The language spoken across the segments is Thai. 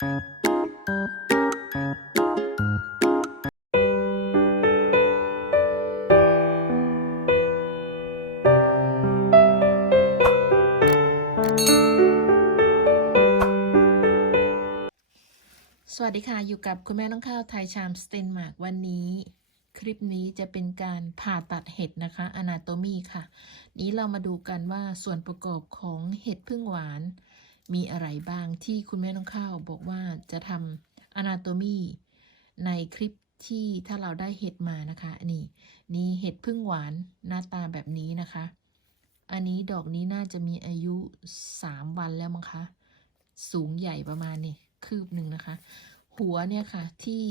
สวัสดีค่ะ อยู่กับคุณแม่น้องข้าวไทยชามสเตนมาร์กวันนี้ คลิปนี้จะเป็นการผ่าตัดเห็ดนะคะอนาโตมีค่ะ นี้เรามาดูกันว่าส่วนประกอบของเห็ดพึ่งหวาน มีอะไรบ้างที่คุณแม่น้องข้าวบอกว่าจะทำอนาโตมีในคลิปที่ถ้าเราได้เห็ดมานะคะนี่นี่เห็ดพึ่งหวานหน้าตาแบบนี้นะคะ อันนี้ดอกนี้น่าจะมีอายุ 3 วันแล้วมั้งคะสูงใหญ่ประมาณนี่คืบหนึ่งนะคะ หัวเนี่ยค่ะที่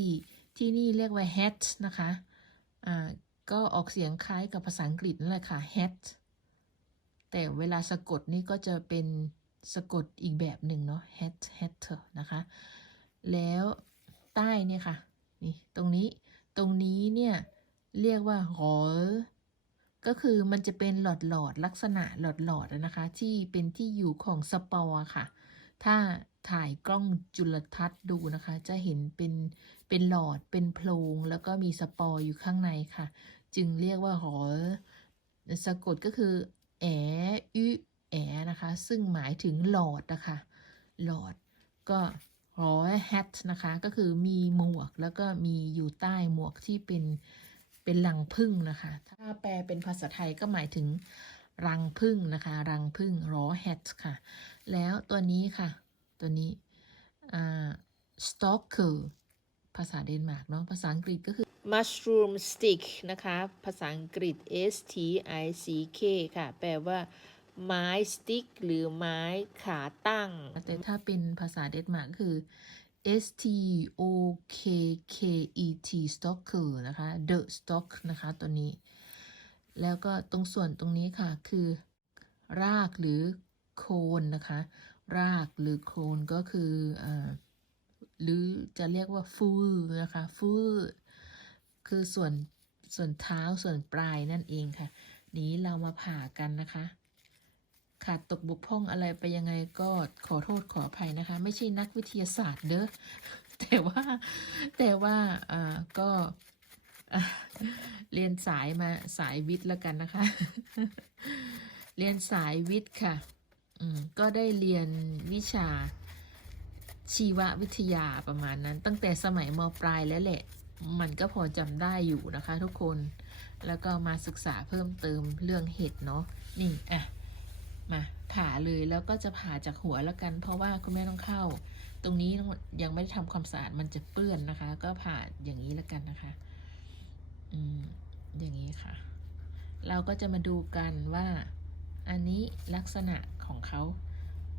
ที่นี่เรียกว่า hat นะคะอ่าก็ออกเสียงคล้ายกับภาษาอังกฤษนั่นแหละค่ะ hat แต่เวลาสะกดนี่ก็จะเป็น สะกดอีกแบบหนึ่งเนาะ hat hatter นะคะ แล้วใต้เนี่ยค่ะ นี่ ตรงนี้ ตรงนี้เนี่ย เรียกว่าหอก็คือมันจะเป็นหลอดหลอดลักษณะหลอดหลอดนะคะ ที่เป็นที่อยู่ของสปอร์ค่ะ ถ้าถ่ายกล้องจุลทรรศน์ดูนะคะ จะเห็นเป็นเป็นหลอดเป็นโพรงแล้วก็มีสปอร์อยู่ข้างในค่ะ จึงเรียกว่าหอสะกดก็คือแอ อึ แอนะคะ ซึ่งหมายถึงหลอดนะคะ หลอดก็หอแฮทนะคะ ก็คือมีหมวกแล้วก็มีอยู่ใต้หมวกที่เป็นเป็นรังผึ้งนะคะ ถ้าแปลเป็นภาษาไทยก็หมายถึงรังผึ้งนะคะ รังผึ้งรอแฮทค่ะ แล้วตัวนี้ค่ะ ตัวนี้อ่า stalker ภาษาเดนมาร์กเนาะ ภาษาอังกฤษก็คือ mushroom stick นะคะ ภาษาอังกฤษ S T I C K ค่ะ แปลว่า ไม้สติ๊กหรือไม้ขาตั้ง แต่ถ้าเป็นภาษาเดนมาร์กคือ S T O K K E T stalker นะคะ the stock นะคะตัวนี้ แล้วก็ตรงส่วนตรงนี้ค่ะคือ รากหรือโคนนะคะ รากหรือโคนก็คืออาหรือจะเรียกว่าฟูนะคะฟูคือส่วนส่วนเท้าส่วนปลายนั่นเองค่ะ นี้เรามาผ่ากันนะคะ ขาดตกบกพร่องอะไรไปยังไงก็ขอโทษขออภัยนะคะ ไม่ใช่นักวิทยาศาสตร์เด้อแต่ว่าแต่ว่าอ่าก็เรียนสายมาสายวิทย์แล้วกันนะคะ เรียนสายวิทย์ค่ะก็ได้เรียนวิชาชีววิทยาประมาณนั้น ตั้งแต่สมัยมปลายแล้วแหละ มันก็พอจำได้อยู่นะคะทุกคน แล้วก็มาศึกษาเพิ่มเติมเรื่องเห็ดเนาะนี่อะ มาผ่าเลยแล้วก็จะผ่าจากหัวแล้วกัน เพราะว่าคุณแม่ต้องเข้า ตรงนี้ยังไม่ได้ทำความสะอาดมันจะเปื้อนนะคะ ก็ผ่าอย่างนี้แล้วกันนะคะอืมอย่างนี้ค่ะ เราก็จะมาดูกันว่า อันนี้ลักษณะของเขา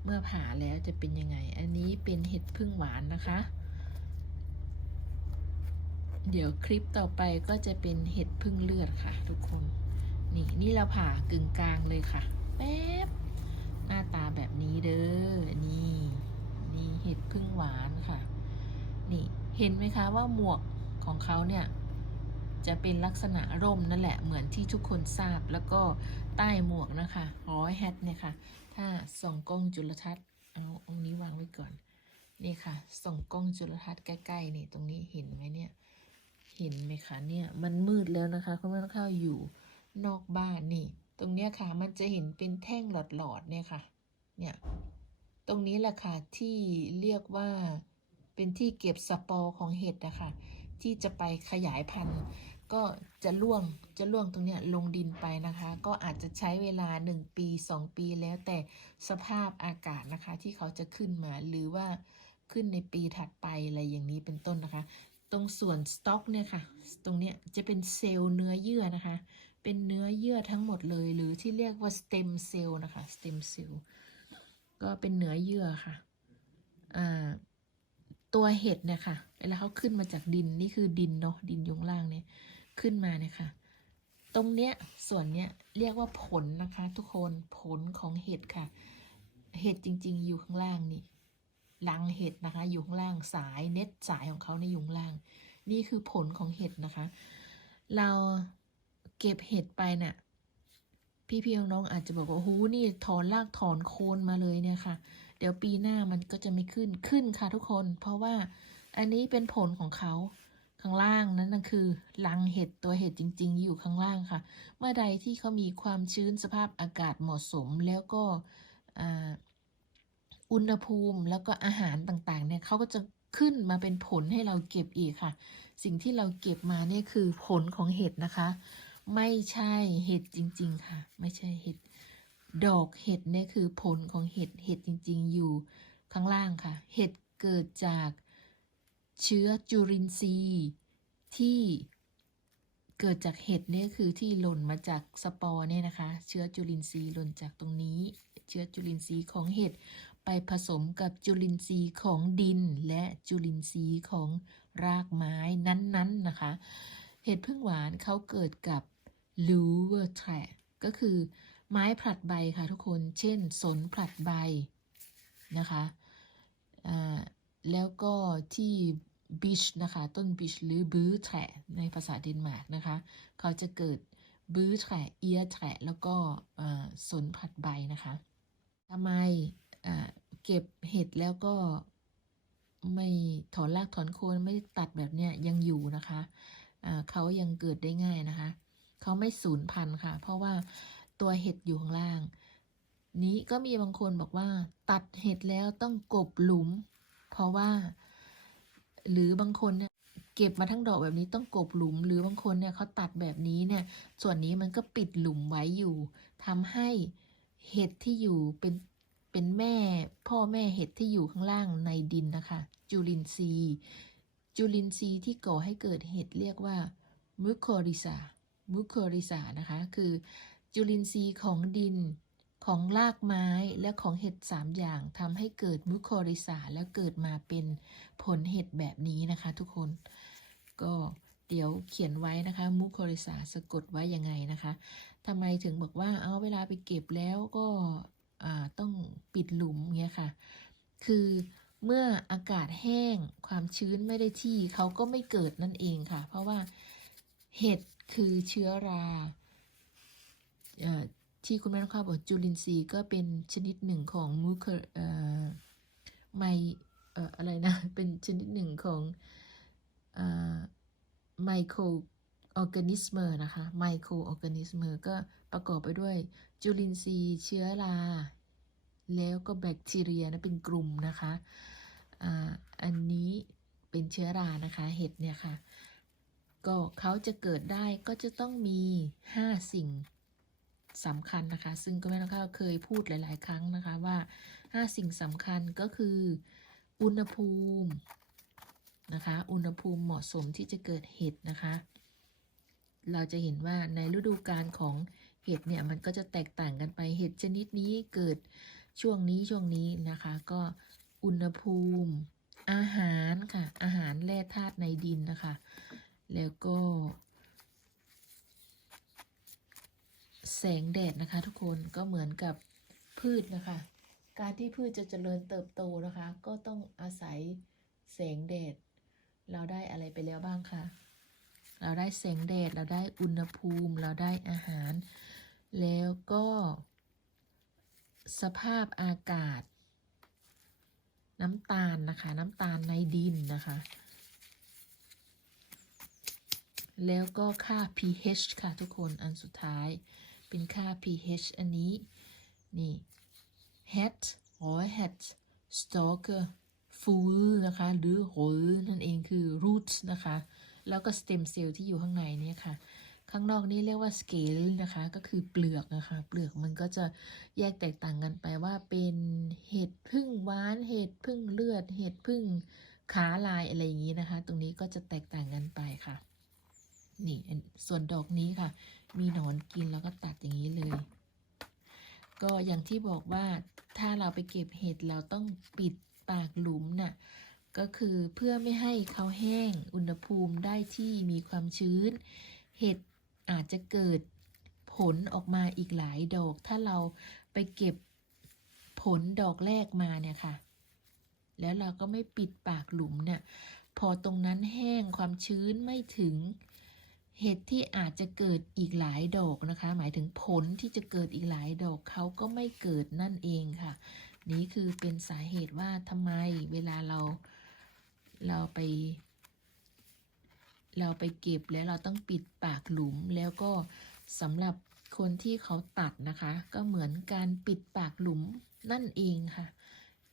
เมื่อผ่าแล้วจะเป็นยังไง อันนี้เป็นเห็ดพึ่งหวานนะคะ เดี๋ยวคลิปต่อไปก็จะเป็นเห็ดพึ่งเลือดค่ะ ทุกคน นี่นี่เราผ่ากึ่งกลางเลยค่ะ แป๊บ หน้าตาแบบนี้เด้อ นี่ นี่เห็ดพึ่งหวานค่ะ นี่ เห็นไหมคะว่าหมวกของเขาเนี่ย จะเป็นลักษณะร่มนั่นแหละ เหมือนที่ทุกคนทราบ แล้วก็ใต้หมวกนะคะร้อยแฮทเนี่ยค่ะ ถ้าส่องกล้องจุลทรรศน์ เอาองนี้วางไว้ก่อน นี่ค่ะ ส่องกล้องจุลทรรศน์ใกล้ๆนี่ตรงนี้เห็นไหมเนี่ย เห็นไหมคะเนี่ย มันมืดแล้วนะคะ คุณแม่งเข้าอยู่นอกบ้านนี่ ตรงเนี้ยค่ะ มันจะเห็นเป็นแท่งหลอดๆเนี่ยค่ะ เนี่ย ตรงนี้แหละค่ะที่เรียกว่าเป็นที่เก็บสปอร์ของเห็ดนะคะ ที่จะไปขยายพันธุ์ ก็จะล่วงจะล่วงตรงเนี้ยลงดินไปนะคะ ก็อาจจะใช้เวลา 1 ปี 2 ปีแล้วแต่สภาพอากาศนะคะ ที่เขาจะขึ้นมาหรือว่าขึ้นในปีถัดไปอะไรอย่างนี้เป็นต้นนะคะ ตรงส่วนสต็อกเนี่ยค่ะ ตรงเนี้ยจะเป็นเซลล์เนื้อเยื่อนะคะ เป็นเนื้อเยื่อทั้งหมดเลย หรือที่เรียกว่าสเต็มเซลล์นะคะสเต็มเซลล์ก็เป็นเนื้อเยื่อค่ะอ่าตัวเห็ดเนี่ยค่ะเวลาเขาขึ้นมาจากดินนี่คือดินเนาะดินยข้งล่างเนี่ยขึ้นมาเนี่ยค่ะ ตรงเนี้ยส่วนเนี้ยเรียกว่าผลนะคะ ทุกคนผลของเห็ดค่ะ เห็ดจริง ๆ อยู่ข้างล่างนี่รังเห็ดนะคะ อยู่ข้างล่างสายเน็ตสายของเขาในยอยู่ข้างล่าง นี่คือผลของเห็ดนะคะ เรา เก็บเห็ดไปเนี่ยพี่ๆน้องๆอาจจะบอกว่าโอ้โหนี่ถอนรากถอนโคนมาเลยเนี่ยค่ะ เดี๋ยวปีหน้ามันก็จะไม่ขึ้นขึ้นค่ะทุกคน เพราะว่าอันนี้เป็นผลของเขาข้างล่างนั้นนะคือรังเห็ดตัวเห็ดจริง ๆ อยู่ข้างล่างค่ะ เมื่อใดที่เขามีความชื้นสภาพอากาศเหมาะสมแล้วก็ออุณหภูมิแล้วก็อาหารต่างๆเนี่ยเขาก็จะขึ้นมาเป็นผลให้เราเก็บอีกค่ะ สิ่งที่เราเก็บมาเนี่ยคือผลของเห็ดนะคะ ไม่ใช่เห็ดจริง ๆ ค่ะ ไม่ใช่เห็ด ดอกเห็ดเนี่ยคือผลของเห็ดเห็ดจริง ๆ อยู่ข้างล่างค่ะ เห็ดเกิดจากเชื้อจุลินทรีย์ที่เกิดจากเห็ดเนี่ยคือที่หล่นมาจากสปอร์เนี่ยนะคะ เชื้อจุลินทรีย์หล่นจากตรงนี้ เชื้อจุลินทรีย์ของเห็ดไปผสมกับจุลินทรีย์ของดิน และจุลินทรีย์ของรากไม้นั้นๆนะคะ เห็ดพึ่งหวานเขาเกิดกับ ลูเวอร์แทรก็คือไม้ผลัดใบค่ะทุกคน เช่น สนผลัดใบนะคะอ่าแล้วก็ที่บิชนะคะต้นบิชหรือบื้อแทรในภาษาเดนมาร์กนะคะ เขาจะเกิดบื้อแทรเอียแทรแล้วก็สนผลัดใบนะคะทำไมเก็บเห็ดแล้วก็ไม่ถอนรากถอนโคนไม่ตัดแบบเนี้ยยังอยู่นะคะอ่าเขายังเกิดได้ง่ายนะคะ เขาไม่สูญพันธุ์ค่ะ เพราะว่าตัวเห็ดอยู่ข้างล่าง นี้ก็มีบางคนบอกว่า ตัดเห็ดแล้วต้องกบหลุม เพราะว่า หรือบางคนเนี่ยเก็บมาทั้งดอกแบบนี้ต้องกบหลุม หรือบางคนเนี่ยเขาตัดแบบนี้เนี่ย ส่วนนี้มันก็ปิดหลุมไว้อยู่ทำให้เห็ดที่อยู่เป็นเป็นแม่พ่อแม่เห็ดที่อยู่ข้างล่างในดินนะคะ จุลินทรีย์ จุลินทรีย์ที่ก่อให้เกิดเห็ดเรียกว่ามุโคริซา มุโคริซานะคะ คือจุลินทรีย์ของดินของรากไม้และของเห็ดสามอย่างทำให้เกิดมุโคริซาแล้วเกิดมาเป็นผลเห็ดแบบนี้นะคะ ทุกคน ก็เดี๋ยวเขียนไว้นะคะ มุโคริซาสะกดไว้ยังไงนะคะทำไมถึงบอกว่าเอาเวลาไปเก็บแล้วก็ต้องปิดหลุมเงี้ยค่ะ คือเมื่ออากาศแห้งความชื้นไม่ได้ที่เขาก็ไม่เกิดนั่นเองค่ะ เพราะว่าเห็ด คือเชื้อราเอ่อที่คุณแม่ต้องข้าวบอกจุลินทรีย์ก็เป็นชนิดหนึ่งของมูเคเอ่อไมเอ่ออะไรนะ เป็นชนิดหนึ่งของไมโครออร์แกนิสเมอร์นะคะไมโครออร์แกนิสเมอร์ก็ประกอบไปด้วยจุลินทรีย์เชื้อรา แล้วก็แบคทีเรียนะเป็นกลุ่มนะคะอ่าอันนี้เป็นเชื้อรานะคะ เห็ดเนี่ยค่ะ ก็เขาจะเกิดได้ก็จะต้องมี 5 สิ่งสำคัญนะคะ ซึ่งก็ไม่ต้องเข้าเคยพูดหลาย ๆ ครั้งนะคะว่า 5 สิ่งสำคัญก็คือ อุณหภูมินะคะ อุณหภูมิเหมาะสมที่จะเกิดเห็ดนะคะ เราจะเห็นว่าในฤดูกาลของเห็ดเนี่ยมันก็จะแตกต่างกันไป เห็ดชนิดนี้เกิดช่วงนี้ช่วงนี้นะคะ ก็อุณหภูมิ อาหารค่ะ อาหารแร่ธาตุในดินนะคะ แล้วก็ แสงแดดนะคะ ทุกคนก็เหมือนกับพืชนะคะ การที่พืชจะเจริญเติบโตนะคะ ก็ต้องอาศัยแสงแดด เราได้อะไรไปแล้วบ้างคะเราได้แสงแดด เราได้อุณหภูมิ เราได้อาหาร แล้วก็ สภาพอากาศ น้ำตาลนะคะ น้ำตาลในดินนะคะ แล้วก็ค่า pH ค่ะทุกคนอันสุดท้าย เป็นค่า pH อันนี้ นี่ het หรือ het stoker ฟูนะคะ หรือหรือนั่นเองคือ root นะคะ แล้วก็ stem cell ที่อยู่ข้างในเนี่ยค่ะ ข้างนอกนี่เรียกว่า scale นะคะ ก็คือเปลือกนะคะ เปลือกมันก็จะแยกแตกต่างกันไปว่าเป็นเห็ดพึ่งหวาน เห็ดพึ่งเลือด เห็ดพึ่งขาลายอะไรอย่างนี้นะคะ ตรงนี้ก็จะแตกต่างกันไปค่ะ นี่ส่วนดอกนี้ค่ะ มีหนอนกินแล้วก็ตัดอย่างนี้เลย ก็อย่างที่บอกว่าถ้าเราไปเก็บเห็ดเราต้องปิดปากหลุมน่ะก็คือเพื่อไม่ให้เขาแห้งอุณหภูมิได้ที่มีความชื้น เห็ดอาจจะเกิดผลออกมาอีกหลายดอก ถ้าเราไปเก็บผลดอกแรกมาเนี่ยค่ะ แล้วเราก็ไม่ปิดปากหลุมเนี่ย พอตรงนั้นแห้งความชื้นไม่ถึง เห็ดที่อาจจะเกิดอีกหลายดอกนะคะ หมายถึงผลที่จะเกิดอีกหลายดอกเขาก็ไม่เกิดนั่นเองค่ะ นี้คือเป็นสาเหตุว่าทำไมเวลาเราเราไป เราไปเก็บแล้วเราต้องปิดปากหลุมแล้วก็สำหรับคนที่เขาตัดนะคะ ก็เหมือนการปิดปากหลุมนั่นเองค่ะ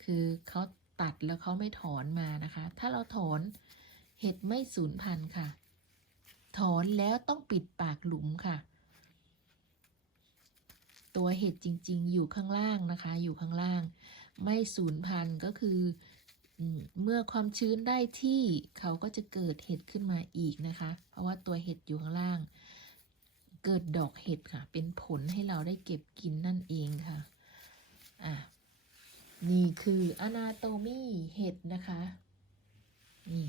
คือเขาตัดแล้วเขาไม่ถอนมานะคะ ถ้าเราถอนเห็ดไม่สูญพันธุ์ค่ะ ถอนแล้วต้องปิดปากหลุมค่ะ ตัวเห็ดจริง ๆ อยู่ข้างล่างนะคะ อยู่ข้างล่าง ไม่สูญพันธุ์ก็คือเมื่อความชื้นได้ที่เขาก็จะเกิดเห็ดขึ้นมาอีกนะคะ เพราะว่าตัวเห็ดอยู่ข้างล่าง เกิดดอกเห็ดค่ะ เป็นผลให้เราได้เก็บกินนั่นเองค่ะอะนี่คืออนาโตมีเห็ดนะคะนี่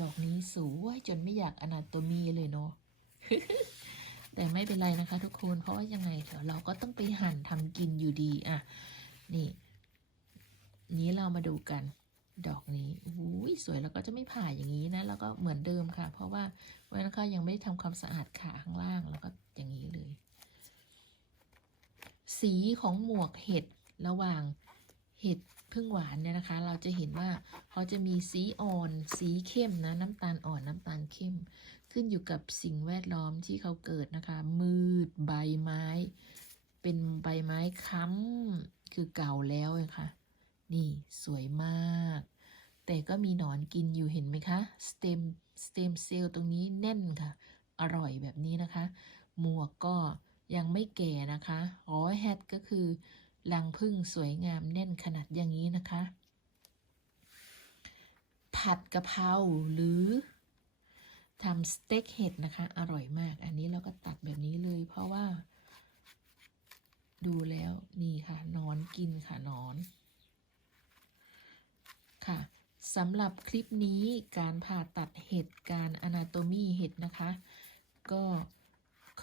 ดอกนี้สวยจนไม่อยากอนาโตมีเลยเนาะแต่ไม่เป็นไรนะคะ ทุกคนเพราะว่ายังไงเดี๋ยวเราก็ต้องไปหั่นทำกินอยู่ดีอะนี่ นี้เรามาดูกัน ดอกนี้อุ้ยสวยแล้วก็จะไม่ผ่าอย่างนี้นะแล้วก็เหมือนเดิมค่ะ เพราะว่าวันนั้นก็ยังไม่ได้ทำความสะอาดขาข้างล่างแล้วก็อย่างนี้เลย สีของหมวกเห็ดระหว่าง เห็ดพึ่งหวานเนี่ยนะคะ เราจะเห็นว่าเขาจะมีสีอ่อน สีเข้มนะ น้ำตาลอ่อนน้ำตาลเข้ม ขึ้นอยู่กับสิ่งแวดล้อมที่เขาเกิดนะคะ มืดใบไม้ เป็นใบไม้ค้ำคือเก่าแล้วนะคะนี่สวยมาก แต่ก็มีหนอนกินอยู่เห็นไหมคะสเต็มสเต็มเซลล์ตรงนี้แน่นค่ะ อร่อยแบบนี้นะคะ หมวกก็ยังไม่แก่นะคะอ๋อแฮทก็คือ รังพึ่งสวยงามแน่นขนาดอย่างนี้นะคะ ผัดกะเพราหรือทำสเต็กเห็ดนะคะ อร่อยมาก อันนี้เราก็ตัดแบบนี้เลย เพราะว่า ดูแล้วนี่ค่ะนอนกินค่ะนอน ค่ะสำหรับคลิปนี้การผ่าตัดเห็ดการอนาโตมีเห็ดนะคะ ก็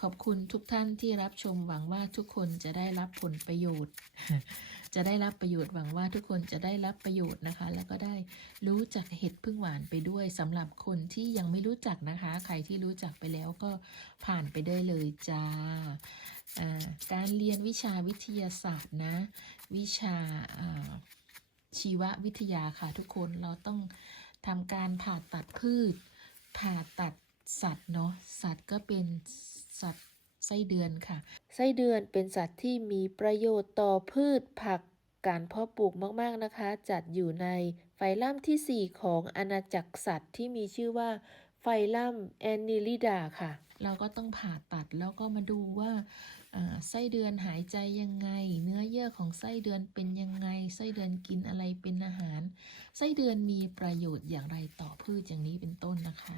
ขอบคุณทุกท่านที่รับชมหวังว่าทุกคนจะได้รับผลประโยชน์ จะได้รับประโยชน์หวังว่าทุกคนจะได้รับประโยชน์นะคะ แล้วก็ได้รู้จักเห็ดพึ่งหวานไปด้วยสำหรับคนที่ยังไม่รู้จักนะคะ ใครที่รู้จักไปแล้วก็ผ่านไปได้เลยจ้าการเรียนวิชาวิทยาศาสตร์นะ วิชาชีววิทยาค่ะทุกคนเราต้องทำการผ่าตัดพืช ผ่าตัดสัตว์เนาะสัตว์ก็เป็น สัตว์ไส้เดือนค่ะ ไส้เดือนเป็นสัตว์ที่มีประโยชน์ต่อพืชผักการเพาะปลูกมาก ๆ นะคะ จัดอยู่ในไฟลัมทีสี่4 ของอาณาจักรสัตว์ที่มีชื่อว่าไฟลัมแอนนิลิดาค่ะ เราก็ต้องผ่าตัดแล้วก็มาดูว่าอ่าไส้เดือนหายใจยังไง เนื้อเยื่อของไส้เดือนเป็นยังไง ไส้เดือนกินอะไรเป็นอาหาร ไส้เดือนมีประโยชน์อย่างไรต่อพืชอย่างนี้เป็นต้นนะคะ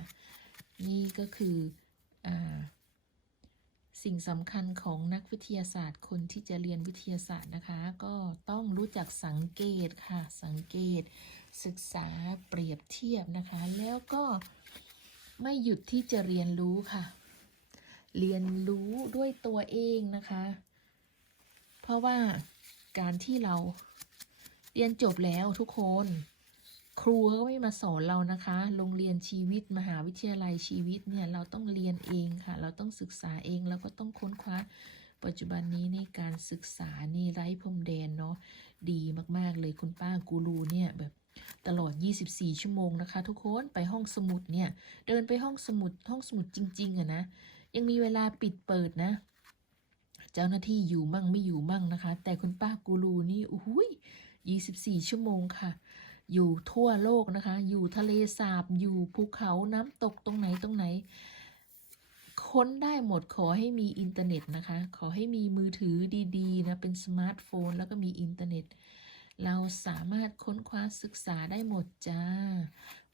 นี่ก็คืออา สิ่งสำคัญของนักวิทยาศาสตร์ คนที่จะเรียนวิทยาศาสตร์นะคะ ก็ต้องรู้จักสังเกตค่ะ สังเกต ศึกษาเปรียบเทียบนะคะ แล้วก็ไม่หยุดที่จะเรียนรู้ค่ะ เรียนรู้ด้วยตัวเองนะคะ เพราะว่าการที่เราเรียนจบแล้วทุกคน ครูเขาไม่มาสอนเรานะคะ โรงเรียนชีวิตมหาวิทยาลัยชีวิตเนี่ยเราต้องเรียนเองค่ะ เราต้องศึกษาเองแล้วก็ต้องค้นคว้า ปัจจุบันนี้ในการศึกษานี่ไร้พรมแดนเนาะดีมากๆเลยคุณป้ากูรูเนี่ยแบบตลอด 24 ชั่วโมงนะคะ ทุกคนไปห้องสมุดเนี่ยเดินไปห้องสมุดห้องสมุดจริงๆอะนะยังมีเวลาปิดเปิดนะ เจ้าหน้าที่อยู่มั่งไม่อยู่มั่งนะคะ แต่คุณป้ากูรูนี่อุ้ย24 ชั่วโมงค่ะ อยู่ทั่วโลกนะคะ อยู่ทะเลสาบ อยู่ภูเขาน้ำตกตรงไหนตรงไหน ค้นได้หมดขอให้มีอินเทอร์เน็ตนะคะ ขอให้มีมือถือดีๆนะ เป็นสมาร์ทโฟน แล้วก็มีอินเทอร์เน็ต เราสามารถค้นคว้าศึกษาได้หมดจ้า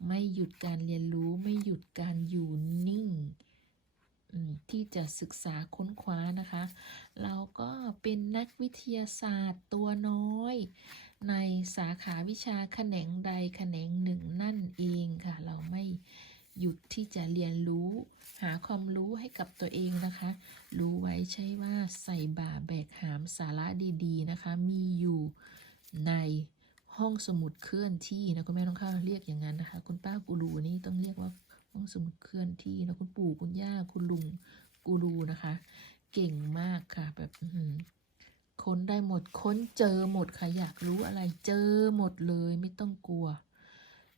ไม่หยุดการเรียนรู้ ไม่หยุดการอยู่นิ่ง ที่จะศึกษาค้นคว้านะคะ เราก็เป็นนักวิทยาศาสตร์ตัวน้อย ในสาขาวิชาแขนงใดแขนงหนึ่งนั่นเองค่ะ เราไม่หยุดที่จะเรียนรู้ หาความรู้ให้กับตัวเองนะคะ รู้ไว้ใช่ว่าใส่บ่าแบกหามสาระดีๆนะคะ มีอยู่ในห้องสมุดเคลื่อนที่นะคุณแม่ต้องเข้าเรียกอย่างนั้นนะคะ คุณป้ากูรูนี่ต้อง สมุดเคลื่อนที่นะคุณปู่คุณย่าคุณลุงกูรูนะคะ เก่งมากค่ะ แบบค้นได้หมดค้นเจอหมดค่ะอยากรู้อะไรเจอหมดเลยไม่ต้องกลัว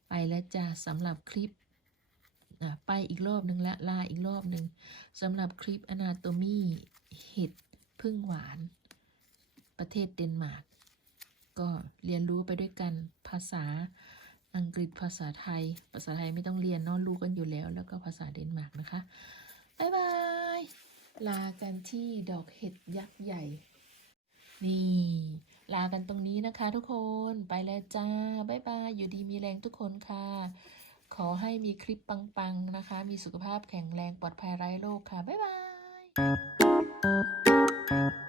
ไปแล้วจ้าสำหรับคลิปอะไปอีกรอบหนึ่งละลาอีกรอบหนึ่งสำหรับคลิป Anatomy เห็ดพึ่งหวาน ประเทศเดนมาร์กก็เรียนรู้ไปด้วยกันภาษา อังกฤษภาษาไทย ภาษาไทยไม่ต้องเรียนนอะรู้กันอยู่แล้ว แล้วก็ภาษาเดนมาร์กนะคะบายบาย ลากันที่ดอกเห็ดยักษ์ใหญ่ นี่ ลากันตรงนี้นะคะทุกคน ไปแล้วจ้าบายบาย อยู่ดีมีแรงทุกคนค่ะ ขอให้มีคลิปปังๆนะคะ มีสุขภาพแข็งแรงปลอดภัยไร้โรคค่ะ บ๊ายบาย